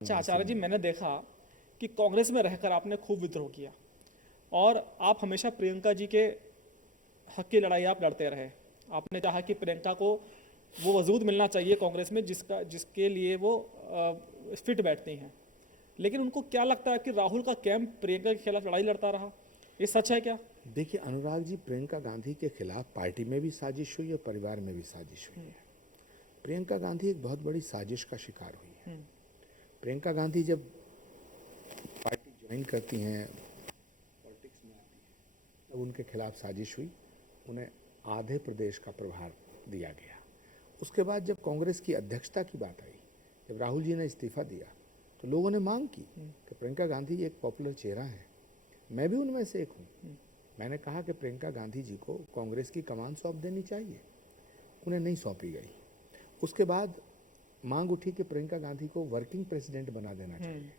अच्छा वहाँ से आचार्य जी, मैंने देखा कि कांग्रेस में रहकर आपने खूब विद्रोह किया और आप हमेशा प्रियंका जी के हक की लड़ाई आप लड़ते रहे। आपने चाहा कि प्रियंका को वो वजूद मिलना चाहिए कांग्रेस में जिसके लिए वो फिट बैठती हैं। लेकिन उनको क्या लगता है कि राहुल का कैंप प्रियंका के खिलाफ लड़ाई लड़ता रहा? ये सच है क्या? देखिए अनुराग जी, प्रियंका गांधी के खिलाफ पार्टी में भी साजिश हुई और परिवार में भी साजिश हुई है। प्रियंका गांधी एक बहुत बड़ी साजिश का शिकार हुई है। प्रियंका गांधी जब पार्टी ज्वाइन करती हैं, पॉलिटिक्स में आती हैं, तब उनके खिलाफ साजिश हुई। उन्हें आधे प्रदेश का प्रभार दिया गया। उसके बाद जब कांग्रेस की अध्यक्षता की बात आई, जब राहुल जी ने इस्तीफा दिया, तो लोगों ने मांग की कि प्रियंका गांधी एक पॉपुलर चेहरा है। मैं भी उनमें से एक हूँ। मैंने कहा कि प्रियंका गांधी जी को कांग्रेस की कमान सौंप देनी चाहिए। उन्हें नहीं सौंपी गई। उसके बाद मांग उठी कि प्रियंका गांधी को वर्किंग प्रेसिडेंट बना देना चाहिए।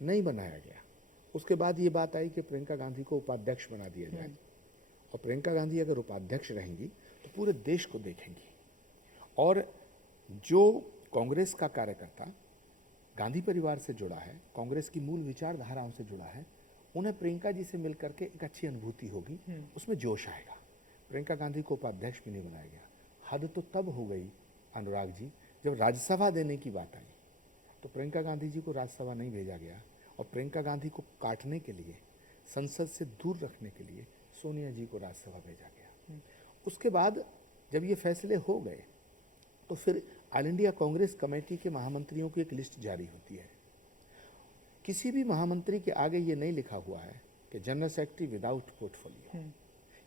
नहीं बनाया गया। उसके बाद ये बात आई कि प्रियंका गांधी को उपाध्यक्ष बना दिया जाए, और प्रियंका गांधी अगर उपाध्यक्ष रहेंगी तो पूरे देश को देखेंगी। और जो कांग्रेस का कार्यकर्ता गांधी परिवार से जुड़ा है, कांग्रेस की मूल विचारधाराओं से जुड़ा है, उन्हें प्रियंका जी से मिलकर के एक अच्छी अनुभूति होगी, उसमें जोश आएगा। प्रियंका गांधी को उपाध्यक्ष भी नहीं बनाया गया। हद तो तब हो गई अनुराग जी, जब राज्यसभा देने की बात आई तो प्रियंका गांधी जी को राज्यसभा नहीं भेजा गया, और प्रियंका गांधी को काटने के लिए, संसद से दूर रखने के लिए सोनिया जी को राज्यसभा भेजा गया। उसके बाद जब ये फैसले हो गए तो फिर ऑल इंडिया कांग्रेस कमेटी के महामंत्रियों की एक लिस्ट जारी होती है। किसी भी महामंत्री के आगे ये नहीं लिखा हुआ है कि जनरल सेक्रेटरी विदाउट पोर्टफोलियो।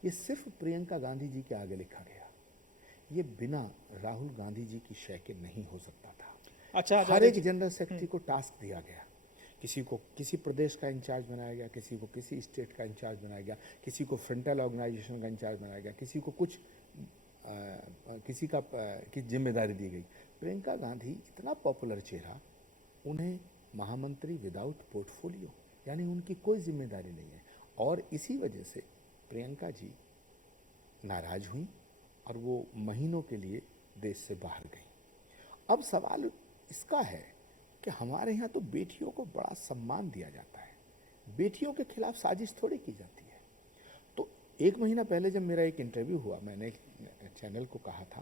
ये सिर्फ प्रियंका गांधी जी के आगे लिखा गया। ये बिना राहुल गांधी जी की शय के नहीं हो सकता था। अच्छा हर आचार्य एक जी। जनरल सेक्रेटरी को टास्क दिया गया। किसी को किसी प्रदेश का इंचार्ज बनाया गया, किसी को किसी स्टेट का इंचार्ज बनाया गया, किसी को फ्रंटल ऑर्गेनाइजेशन का इंचार्ज बनाया गया, किसी को कुछ किसी का की जिम्मेदारी दी गई। प्रियंका गांधी इतना पॉपुलर चेहरा, उन्हें महामंत्री विदाउट पोर्टफोलियो, यानी उनकी कोई जिम्मेदारी नहीं है। और इसी वजह से प्रियंका जी नाराज हुई और वो महीनों के लिए देश से बाहर गई। अब सवाल इसका है कि हमारे यहाँ तो बेटियों को बड़ा सम्मान दिया जाता है, बेटियों के खिलाफ साजिश थोड़ी की जाती है। तो एक महीना पहले जब मेरा एक इंटरव्यू हुआ, मैंने चैनल को कहा था,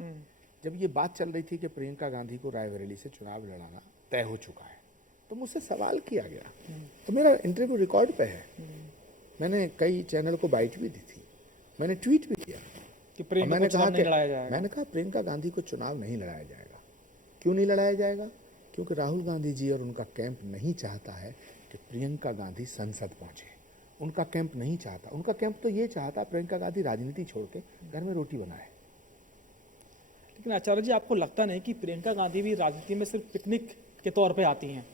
जब ये बात चल रही थी कि प्रियंका गांधी को रायबरेली से चुनाव लड़ाना तय हो चुका है, तो मुझसे सवाल किया गया। तो मेरा इंटरव्यू रिकॉर्ड पे है। मैंने कई चैनल को बाइट भी दी थी, मैंने ट्वीट भी किया कि और प्रियंका को चुनाव नहीं लड़ाया जाएगा। मैंने कहा प्रियंका गांधी को चुनाव नहीं लड़ाया जाएगा। क्यों नहीं लड़ाया जाएगा? क्योंकि राहुल गांधी जी और उनका कैंप नहीं चाहता है कि प्रियंका गांधी संसद पहुंचे। उनका कैंप नहीं चाहता। उनका कैंप तो ये चाहता प्रियंका गांधी राजनीति छोड़ के घर में रोटी बनाए। लेकिन आचार्य जी, आपको लगता नहीं कि प्रियंका गांधी भी राजनीति में सिर्फ पिकनिक के तौर पे आती हैं?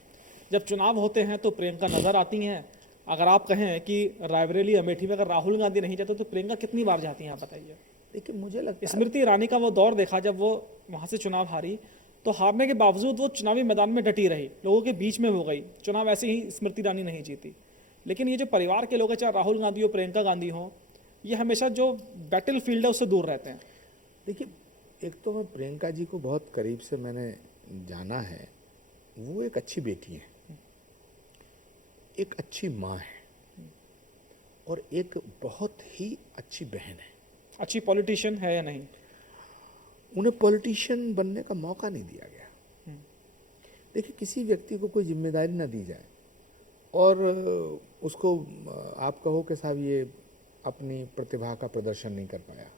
जब चुनाव होते हैं तो प्रियंका नजर आती हैं। अगर आप कहें कि रायबरेली अमेठी में अगर राहुल गांधी नहीं जाते तो प्रियंका कितनी बार जाती हैं, आप बताइए। लेकिन मुझे लगता है स्मृति ईरानी का वो दौर देखा जब वो वहां से चुनाव हारी, तो हारने के बावजूद वो चुनावी मैदान में डटी रही, लोगों के बीच में हो गई। चुनाव ऐसे ही स्मृति ईरानी नहीं जीती। लेकिन ये जो परिवार के लोग हैं, चाहे राहुल गांधी हो प्रियंका गांधी हो, ये हमेशा जो बैटल फील्ड है उससे दूर रहते हैं। देखिए, एक तो मैं प्रियंका जी को बहुत करीब से मैंने जाना है। वो एक अच्छी बेटी है, एक अच्छी माँ है, और एक बहुत ही अच्छी बहन है। अच्छी पॉलिटिशियन है या नहीं? उन्हें पॉलिटिशियन बनने का मौका नहीं दिया गया। देखिए, किसी व्यक्ति को कोई जिम्मेदारी ना दी जाए और उसको आप कहो कि साहब ये अपनी प्रतिभा का प्रदर्शन नहीं कर पाया,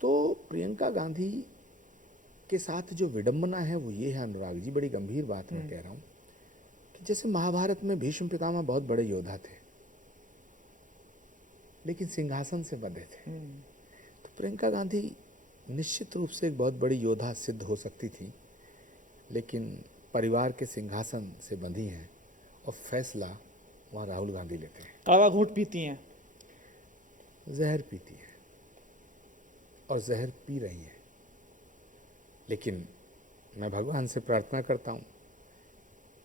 तो प्रियंका गांधी के साथ जो विडंबना है वो ये है अनुराग जी, बड़ी गंभीर बात मैं कह रहा हूँ, कि जैसे महाभारत में भीष्म पितामह बहुत बड़े योद्धा थे, लेकिन सिंहासन से बंधे थे। तो प्रियंका गांधी निश्चित रूप से एक बहुत बड़ी योद्धा सिद्ध हो सकती थी, लेकिन परिवार के सिंहासन से बंधी हैं और फैसला वहाँ राहुल गांधी लेते हैं। कावा घूंट पीती हैं। जहर पीती है और जहर पी रही है। लेकिन मैं भगवान से प्रार्थना करता हूँ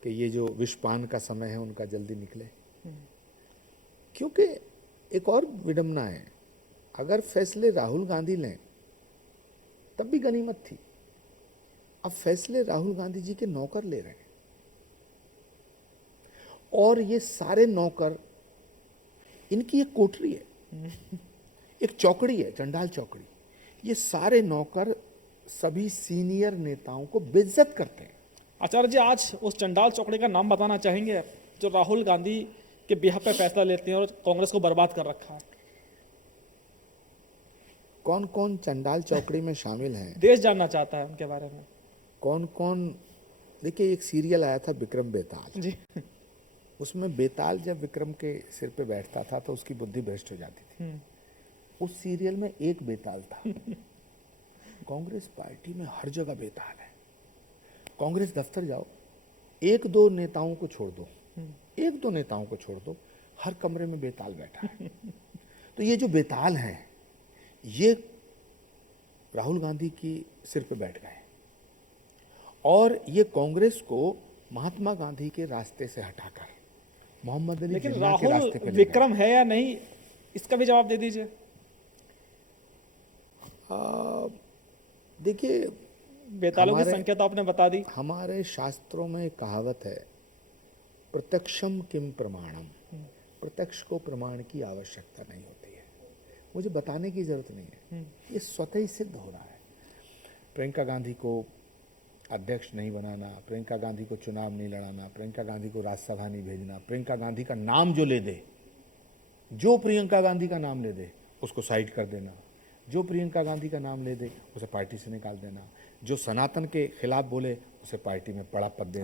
कि ये जो विषपान का समय है उनका जल्दी निकले। क्योंकि एक और विडंबना है, अगर फैसले राहुल गांधी लें तब भी गनीमत थी। अब फैसले राहुल गांधी जी के नौकर ले रहे हैं। और ये सारे नौकर, इनकी एक कोठरी है, एक चौकड़ी है, चंडाल चौकड़ी। ये सारे नौकर सभी सीनियर नेताओं को बेइज्जत करते हैं। आचार्य जी, आज उस चंडाल चौकड़ी का नाम बताना चाहेंगे जो राहुल गांधी के बिहाफ पे फैसला लेते हैं और कांग्रेस को बर्बाद कर रखा है? कौन कौन चंडाल चौकड़ी में शामिल हैं, देश जानना चाहता है उनके बारे में। कौन कौन। देखिए, एक सीरियल आया था विक्रम बेताल, जी। उसमें बेताल जब विक्रम के सिर पे बैठता था तो उसकी बुद्धि भ्रष्ट हो जाती थी। उस सीरियल में एक बेताल था। कांग्रेस पार्टी में हर जगह बेताल है। कांग्रेस दफ्तर जाओ, एक दो नेताओं को छोड़ दो, एक दो नेताओं को छोड़ दो, हर कमरे में बेताल बैठा है। तो ये जो बेताल हैं, ये राहुल गांधी की सिर पे बैठ गए और ये कांग्रेस को महात्मा गांधी के रास्ते से हटाकर मोहम्मद अली लेकिन जिन्ना के राहुल रास्ते पे ले गए। विक्रम है या नहीं, इसका भी जवाब दे दीजिए। देखिए, बेतालों की हमारे- संख्या तो आपने बता दी। हमारे शास्त्रों में एक कहावत है, प्रत्यक्षम किम प्रमाणम। प्रत्यक्ष को प्रमाण की आवश्यकता नहीं होती है, मुझे बताने की जरूरत नहीं है, ये स्वतः ही सिद्ध हो रहा है। प्रियंका गांधी को अध्यक्ष नहीं बनाना, प्रियंका गांधी को चुनाव नहीं लड़ाना, प्रियंका गांधी को राज्यसभा नहीं भेजना, प्रियंका गांधी का नाम जो ले दे, जो प्रियंका गांधी का नाम ले दे उसको साइड कर देना, जो प्रियंका गांधी का नाम ले दे उसे पार्टी से निकाल देना, जो सनातन के खिलाफ बोले उसे पार्टी में बड़ा पद देना।